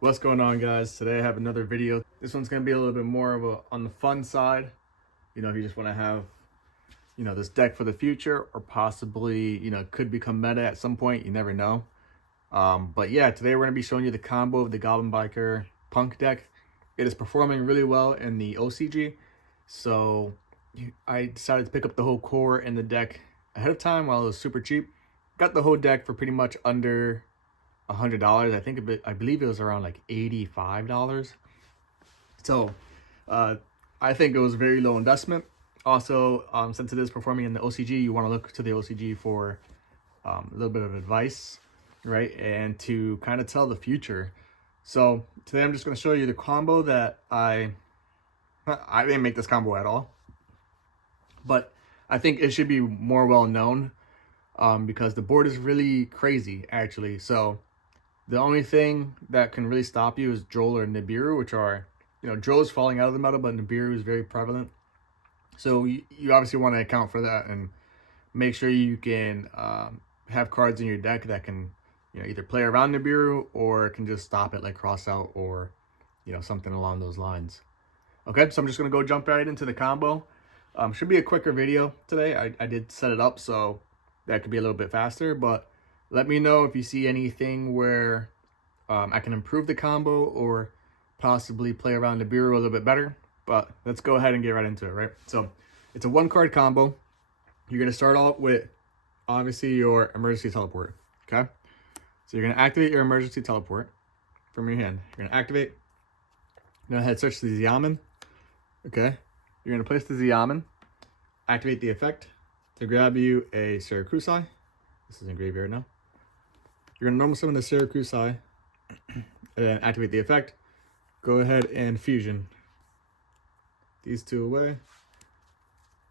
What's going on, guys? Today I have another video. This one's going to be a little bit more of on the fun side. You know, if you just want to have, this deck for the future, or possibly, could become meta at some point. You never know. But yeah, today we're going to be showing you the combo of the Goblin Biker Punk deck. It is performing really well in the OCG. So I decided to pick up the whole core in the deck ahead of time while it was super cheap. Got the whole deck for pretty much under $100. I believe it was around like $85. So I think it was very low investment. Also, since it is performing in the OCG, you want to look to the OCG for a little bit of advice, right? And to kind of tell the future. So today I'm just going to show you the combo that I didn't make this combo at all, but I think it should be more well known because the board is really crazy actually. So the only thing that can really stop you is Droll or Nibiru, which are, Droll is falling out of the meta, but Nibiru is very prevalent. So you obviously want to account for that and make sure you can have cards in your deck that can, either play around Nibiru or can just stop it, like cross out or, something along those lines. Okay, so I'm just going to go jump right into the combo. Should be a quicker video today. I did set it up so that could be a little bit faster, but let me know if you see anything where I can improve the combo or possibly play around Nibiru a little bit better. But let's go ahead and get right into it, right? So it's a 1-card combo. You're going to start off with, obviously, your emergency teleport, okay? So you're going to activate your emergency teleport from your hand. You're going to activate. Go ahead, search the Xiamen, okay? You're going to place the Xiamen, activate the effect to grab you a Sarakusai. This is in graveyard now. You're going to normal summon the Sarakusai and then activate the effect. Go ahead and fusion these two away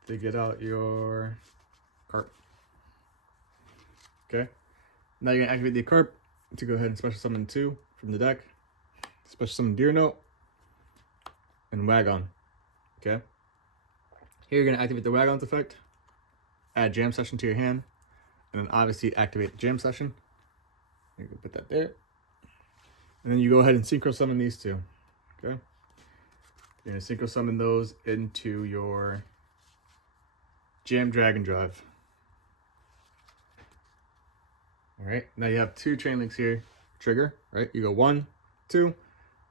to get out your carp. Okay. Now you're going to activate the carp to go ahead and special summon 2 from the deck. Special summon Deer Note and Wagon. Okay. Here you're going to activate the Wagon's effect, add Jam Session to your hand, and then obviously activate the Jam Session. You can put that there. And then you go ahead and synchro summon these two. Okay. You're going to synchro summon those into your Jam Dragon Drive. Alright, now you have 2 chain links here. Trigger, right? You go 1, 2,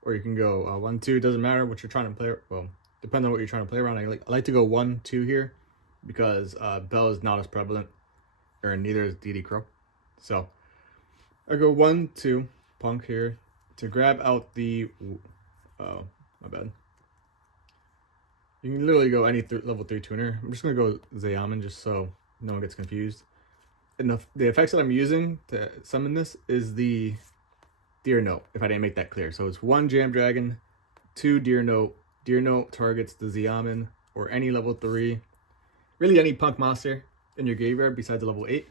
or you can go 1, 2. Doesn't matter what you're trying to play. Well, depends on what you're trying to play around. I like to go 1, 2 here because Bell is not as prevalent, or neither is DD Crow. So I go 1, 2, Punk here to grab out the. Oh, my bad. You can literally go any level 3 tuner. I'm just gonna go Xiamen just so no one gets confused. And the effects that I'm using to summon this is the Deer Note, if I didn't make that clear. So it's 1 Jam Dragon, 2 Deer Note. Deer Note targets the Xiamen or any level 3, really any Punk monster in your graveyard besides level 8,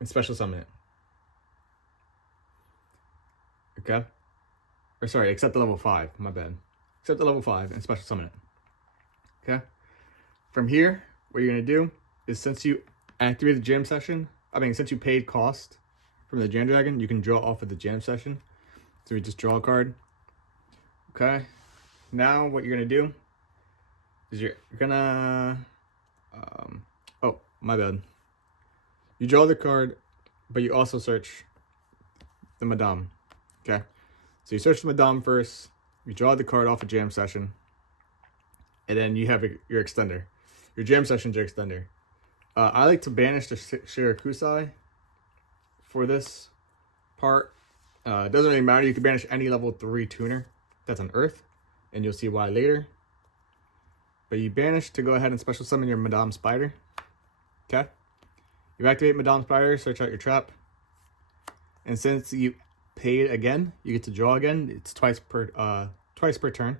and special summon it. Okay? Or sorry, except the level 5, my bad. Except the level 5 and special summon it. Okay? From here, what you're going to do is since you activated the Jam Session, since you paid cost from the Jam Dragon, you can draw off of the Jam Session. So we just draw a card. Okay? Now what you're going to do is you're going to... oh, my bad. You draw the card, but you also search the Madame. Okay? So you search the Madame first, you draw the card off a Jam Session, and then you have your extender. Your Jam Session's your extender. I like to banish the Shirakusai for this part. It doesn't really matter. You can banish any level 3 tuner that's on Earth, and you'll see why later. But you banish to go ahead and special summon your Madame Spider. Okay? You activate Madame Spider, search out your trap. And since you paid again, you get to draw again. It's twice per turn.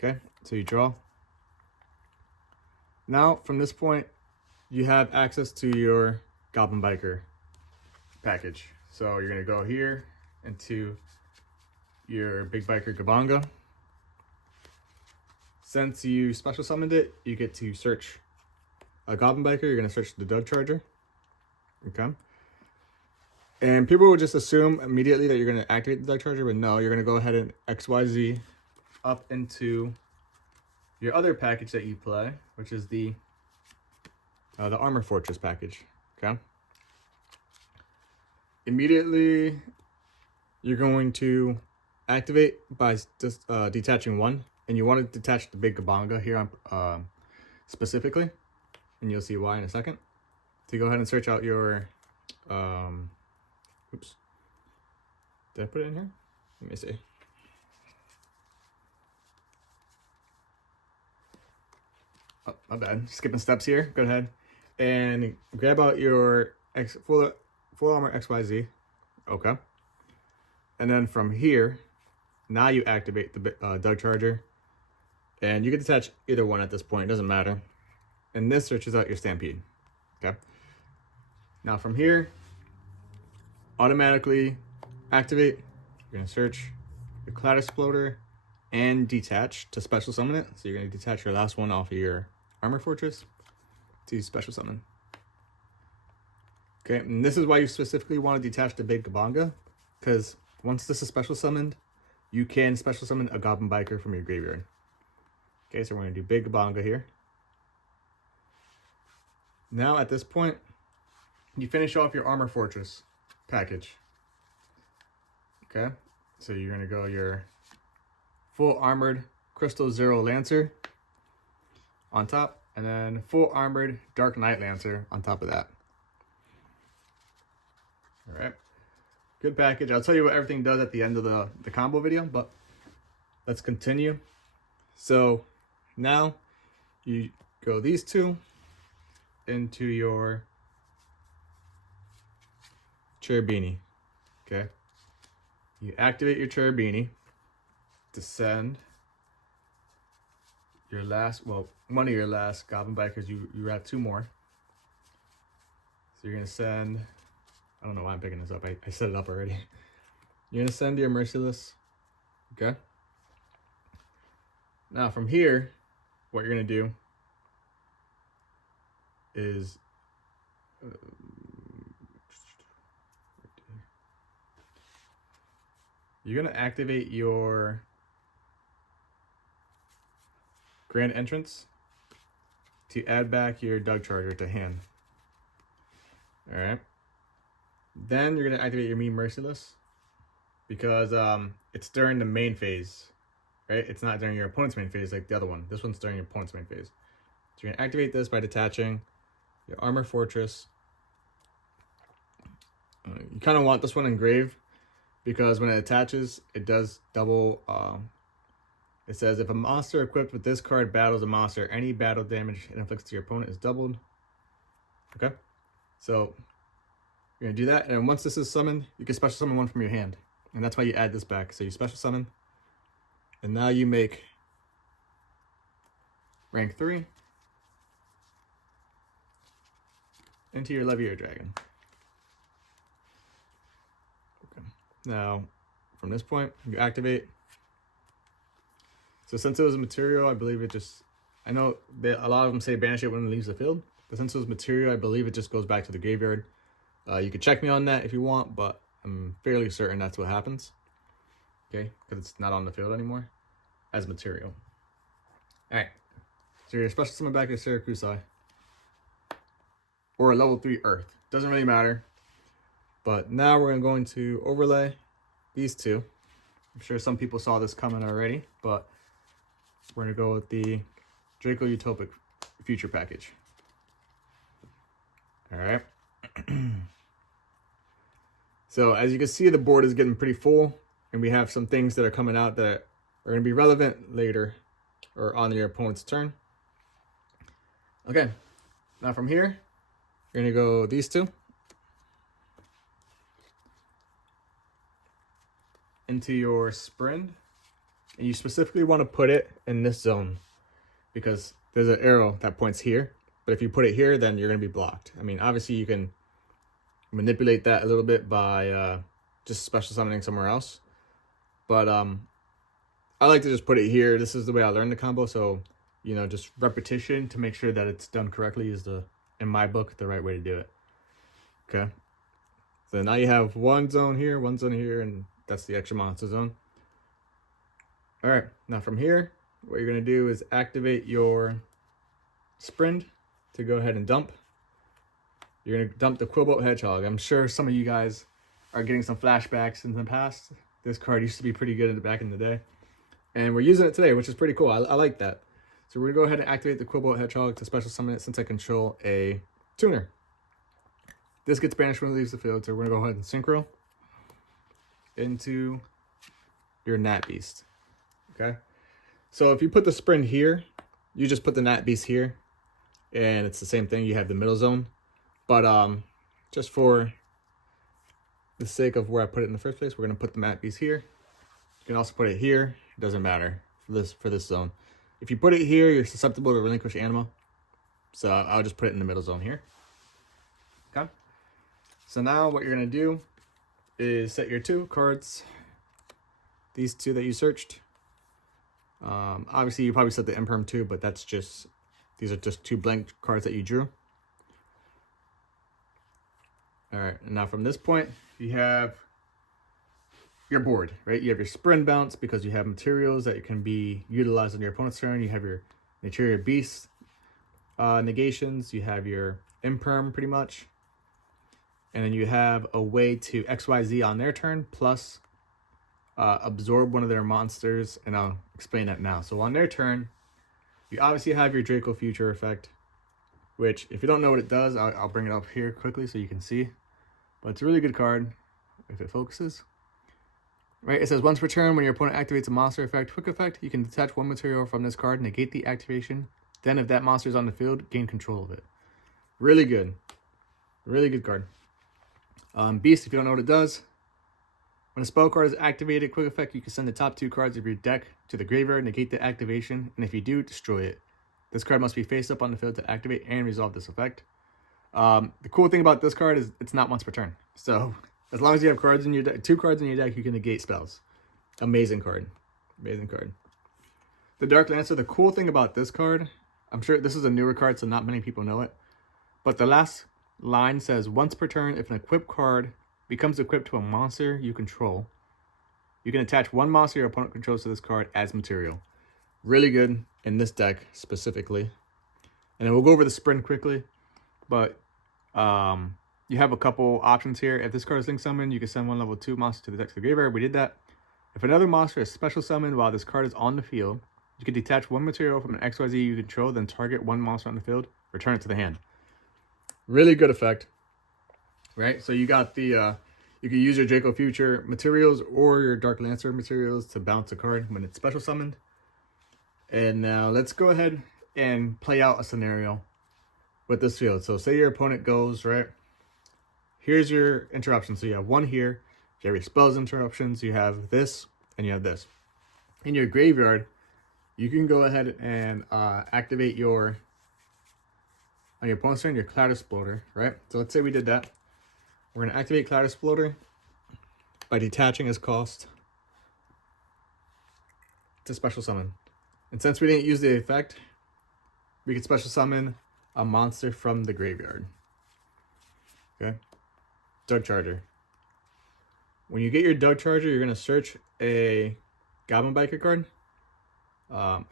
Okay? So you draw. Now, from this point, you have access to your Goblin Biker package. So you're going to go here into your Big Biker Gabanga. Since you special summoned it, you get to search a Goblin Biker. You're going to search the Doug Charger. Okay. And people will just assume immediately that you're going to activate the Dark Charger, but no, you're going to go ahead and XYZ up into your other package that you play, which is the Armor Fortress package. Okay. Immediately, you're going to activate by just detaching one, and you want to detach the big Gabanga here on specifically, and you'll see why in a second. So you go ahead and search out your oops, did I put it in here? Let me see. Oh, my bad. Skipping steps here. Go ahead and grab out your full armor XYZ. Okay. And then from here, now you activate the Dark Charger, and you can detach either one at this point. It doesn't matter. And this searches out your Stampede. Okay. Now from here, automatically activate. You're gonna search your Cloud Exploder and detach to special summon it. So you're gonna detach your last one off of your Armor Fortress to special summon. Okay, and this is why you specifically want to detach the big Gabanga, because once this is special summoned, you can special summon a Goblin Biker from your graveyard. Okay, so we're gonna do big Gabanga here. Now at this point, you finish off your Armor Fortress package. Okay, so you're gonna go your full armored Crystal Zero Lancer on top, and then full armored Dark Knight Lancer on top of that. All right, good package. I'll tell you what everything does at the end of the combo video, but let's continue. So now you go these two into your Cherubini. Okay, you activate your Cherubini to send your last, well, one of your last Goblin Bikers. You have two more. So you're gonna send, I don't know why I'm picking this up. I set it up already. You're gonna send your Merciless. Okay. Now from here, what you're gonna do is you're gonna activate your Grand Entrance to add back your Dark Charger to hand. All right. Then you're gonna activate your Me Merciless, because it's during the main phase, right? It's not during your opponent's main phase like the other one. This one's during your opponent's main phase. So you're gonna activate this by detaching your Armor Fortress. You kind of want this one engraved, because when it attaches, it does double. It says if a monster equipped with this card battles a monster, any battle damage it inflicts to your opponent is doubled. Okay, so you're gonna do that, and once this is summoned, you can special summon one from your hand, and that's why you add this back. So you special summon, and now you make rank 3 into your Leviator Dragon. Okay. Now, from this point, you activate. So since it was a material, I believe it just, I know a lot of them say banish it when it leaves the field, but since it was material, I believe it just goes back to the graveyard. You can check me on that if you want, but I'm fairly certain that's what happens. Okay, because it's not on the field anymore as material. All right, so your special summon back is Syracusai, or a level 3 Earth. Doesn't really matter. But now we're going to overlay these two. I'm sure some people saw this coming already, but we're going to go with the Draco Utopic Future package. All right. So as you can see, the board is getting pretty full, and we have some things that are coming out that are going to be relevant later or on your opponent's turn. Okay. Now from here, you're going to go these two into your Sprint, and you specifically want to put it in this zone because there's an arrow that points here, but if you put it here, then you're going to be blocked. I mean, obviously you can manipulate that a little bit by just special summoning somewhere else, but I like to just put it here. This is the way I learned the combo, so you know, just repetition to make sure that it's done correctly is in my book, the right way to do it. Okay. So now you have one zone here, and that's the extra monster zone. All right, now from here, what you're gonna do is activate your sprint to go ahead and dump. You're gonna dump the Quillbolt Hedgehog. I'm sure some of you guys are getting some flashbacks in the past. This card used to be pretty good back in the day. And we're using it today, which is pretty cool. I like that. So we're gonna go ahead and activate the Quillbolt Hedgehog to special summon it since I control a tuner. This gets banished when it leaves the field, so we're gonna go ahead and synchro into your Gnat Beast. Okay. So if you put the sprint here, you just put the Gnat Beast here, and it's the same thing. You have the middle zone. But just for the sake of where I put it in the first place, we're gonna put the Gnat Beast here. You can also put it here. It doesn't matter for this zone. If you put it here, you're susceptible to relinquish animal. So I'll just put it in the middle zone here. Okay. So now what you're gonna do is set your 2 cards. These 2 that you searched. Obviously you probably set the Imperm too, but these are just 2 blank cards that you drew. All right, and now from this point, you have your board, right? You have your sprint bounce because you have materials that can be utilized on your opponent's turn. You have your Interior Beast negations. You have your Imperm pretty much. And then you have a way to XYZ on their turn, plus absorb one of their monsters, and I'll explain that now. So on their turn, you obviously have your Draco Future effect, which if you don't know what it does, I'll bring it up here quickly so you can see. But it's a really good card if it focuses. Right, it says once per turn, when your opponent activates a monster effect, quick effect, you can detach 1 material from this card, negate the activation. Then if that monster is on the field, gain control of it. Really good. Really good card. Beast, if you don't know what it does, when a spell card is activated, quick effect, you can send the top 2 cards of your deck to the graveyard, negate the activation, and if you do, destroy it. This card must be face up on the field to activate and resolve this effect. The cool thing about this card is it's not once per turn. So as long as you have cards in your deck, 2 cards in your deck, you can negate spells. Amazing card. Amazing card. The Dark Lancer, the cool thing about this card, I'm sure this is a newer card, so not many people know it, but the last line says once per turn, if an equipped card becomes equipped to a monster you control, you can attach 1 monster your opponent controls to this card as material. Really good in this deck specifically. And then we'll go over the sprint quickly, but you have a couple options here. If this card is link summoned, you can send 1 level 2 monster to the deck to the graveyard. We did that. If another monster is special summoned while this card is on the field, you can detach 1 material from an XYZ you control, then target 1 monster on the field, return it to the hand. Really good effect, right? So you got the, you can use your Draco Future materials or your Dark Lancer materials to bounce a card when it's special summoned. And now let's go ahead and play out a scenario with this field. So say your opponent goes, right? Here's your interruption. So you have 1 here. You have your spells interruptions. You have this, and you have this. In your graveyard, you can go ahead and activate your, on your opponent's turn, your Cloud Exploder, right? So let's say we did that. We're going to activate Cloud Exploder by detaching as cost to special summon. And since we didn't use the effect, we can special summon a monster from the graveyard. Okay. Doug Charger. When you get your Doug Charger, you're going to search a Goblin Biker card.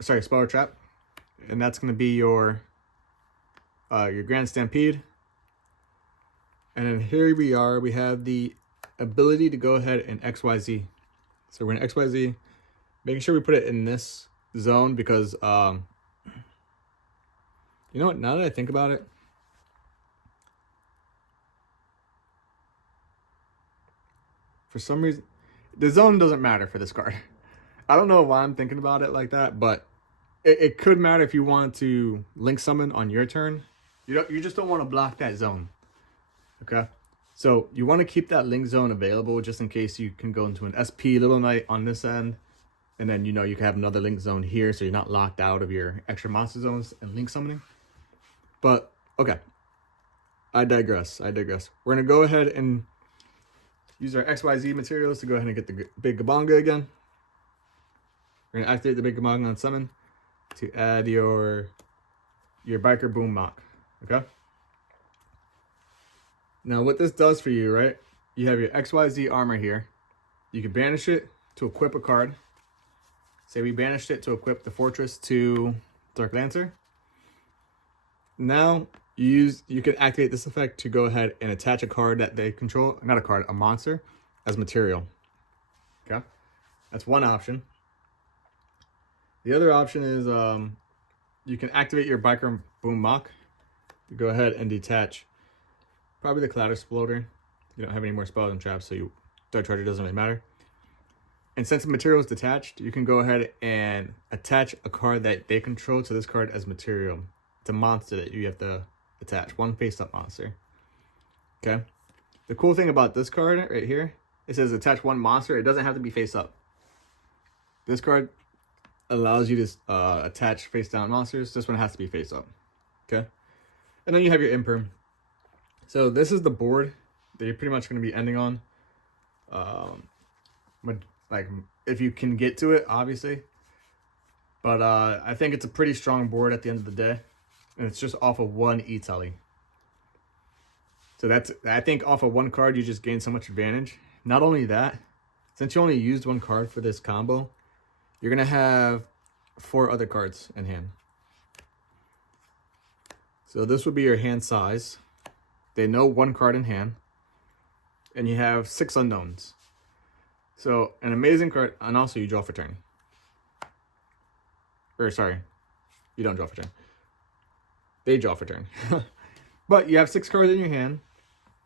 Sorry, Speller Trap. And that's going to be your Grand Stampede. And then here we are. We have the ability to go ahead and XYZ. So we're going to XYZ, making sure we put it in this zone because, you know what, now that I think about it, for some reason, the zone doesn't matter for this card. I don't know why I'm thinking about it like that, but it could matter if you want to link summon on your turn. You just don't want to block that zone. Okay? So you want to keep that link zone available just in case you can go into an SP Little Knight on this end. And then, you know, you can have another link zone here so you're not locked out of your extra monster zones and link summoning. But, okay. I digress. We're going to go ahead and use our XYZ materials to go ahead and get the Big Gabonga again. We're going to activate the Big Gabonga on summon to add your Biker Boom Mock. Okay? Now, what this does for you, right, you have your XYZ armor here. You can banish it to equip a card. Say we banished it to equip the Fortress to Dark Lancer. Now you can activate this effect to go ahead and attach a card that they control, not a card, a monster, as material. Okay, that's one option. The other option is you can activate your Biker P.U.N.K. to go ahead and detach probably the Cloud Exploder. You don't have any more spells and traps, so Dark Charger doesn't really matter. And since the material is detached, you can go ahead and attach a card that they control to this card as material. It's a monster that you have to attach, one face-up monster. Okay. The cool thing about this card right here, it says attach one monster. It doesn't have to be face-up. This card allows you to attach face-down monsters. This one has to be face-up. Okay. And then you have your imperm. So this is the board that you're pretty much going to be ending on. Like, if you can get to it, obviously. But I think it's a pretty strong board at the end of the day. And it's just off of one E-Telly. So I think off of one card, you just gain so much advantage. Not only that, since you only used one card for this combo, you're going to have 4 other cards in hand. So this would be your hand size. They know 1 card in hand. And you have 6 unknowns. So, an amazing card, and also you draw for turn. Or, sorry, you don't draw for turn. They draw for turn. But you have 6 cards in your hand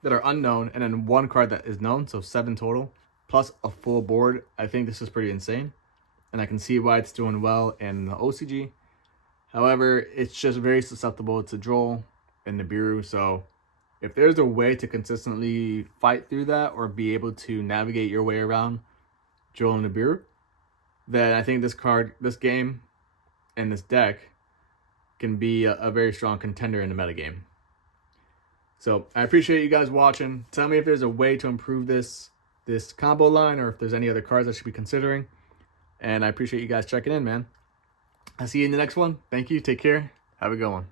that are unknown, and then 1 card that is known, so 7 total, plus a full board. I think this is pretty insane, and I can see why it's doing well in the OCG. However, it's just very susceptible to Droll and Nibiru, so if there's a way to consistently fight through that or be able to navigate your way around Droll and Nibiru, then I think this game, and this deck can be a very strong contender in the metagame. So I appreciate you guys watching. Tell me if there's a way to improve this combo line or if there's any other cards I should be considering. And I appreciate you guys checking in, man. I'll see you in the next one. Thank you. Take care. Have a good one.